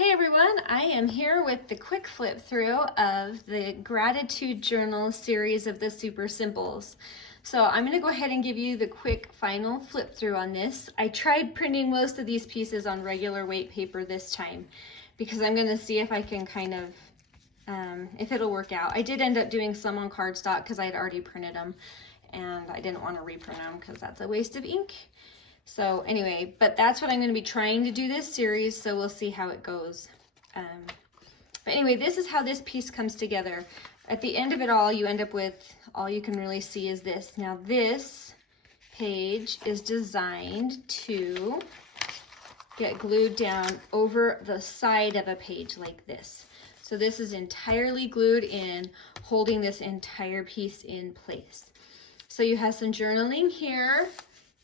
Hey everyone, I am here with the quick flip through of the gratitude journal series of the super simples. So I'm going to go ahead and give you the quick final flip through on this. I tried printing most of these pieces on regular weight paper this time because I'm going to see if I can kind of, if it'll work out. I did end up doing some on cardstock because I had already printed them and I didn't want to reprint them because that's a waste of ink. So anyway, but that's what I'm going to be trying to do this series, so we'll see how it goes. But anyway, this is how this piece comes together. At the end of it all, you end up with, all you can really see is this. Now this page is designed to get glued down over the side of a page like this. So this is entirely glued in, holding this entire piece in place. So you have some journaling here,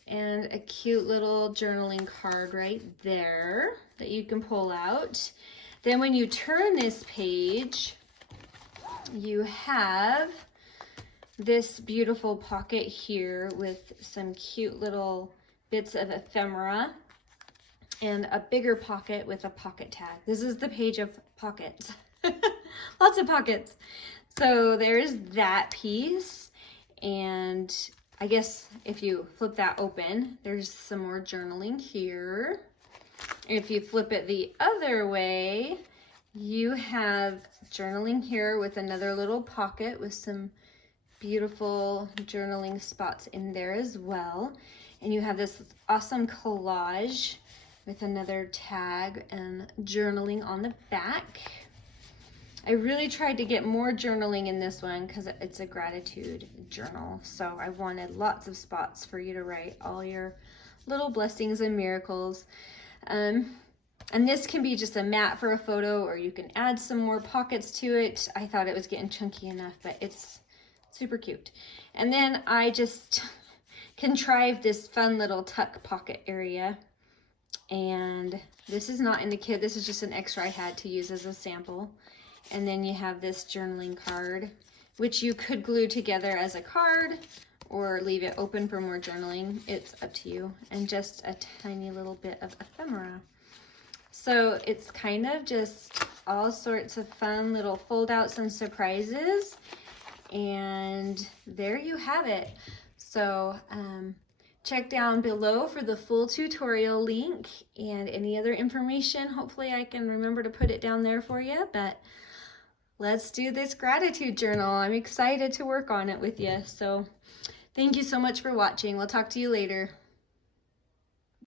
and a cute little journaling card right there that you can pull out. Then when you turn this page, you have this beautiful pocket here with some cute little bits of ephemera and a bigger pocket with a pocket tag. This is the page of pockets. Lots of pockets. So there's that piece, and I guess if you flip that open, there's some more journaling here. If you flip it the other way, you have journaling here with another little pocket with some beautiful journaling spots in there as well. And you have this awesome collage with another tag and journaling on the back. I really tried to get more journaling in this one because it's a gratitude journal. So I wanted lots of spots for you to write all your little blessings and miracles. And this can be just a mat for a photo, or you can add some more pockets to it. I thought it was getting chunky enough, but it's super cute. And then I just contrived this fun little tuck pocket area. And this is not in the kit. This is just an extra I had to use as a sample. And then you have this journaling card, which you could glue together as a card or leave it open for more journaling. It's up to you. And just a tiny little bit of ephemera. So it's kind of just all sorts of fun little fold outs and surprises. And there you have it. So check down below for the full tutorial link and any other information. Hopefully I can remember to put it down there for you, but let's do this gratitude journal. I'm excited to work on it with you. So thank you so much for watching. We'll talk to you later.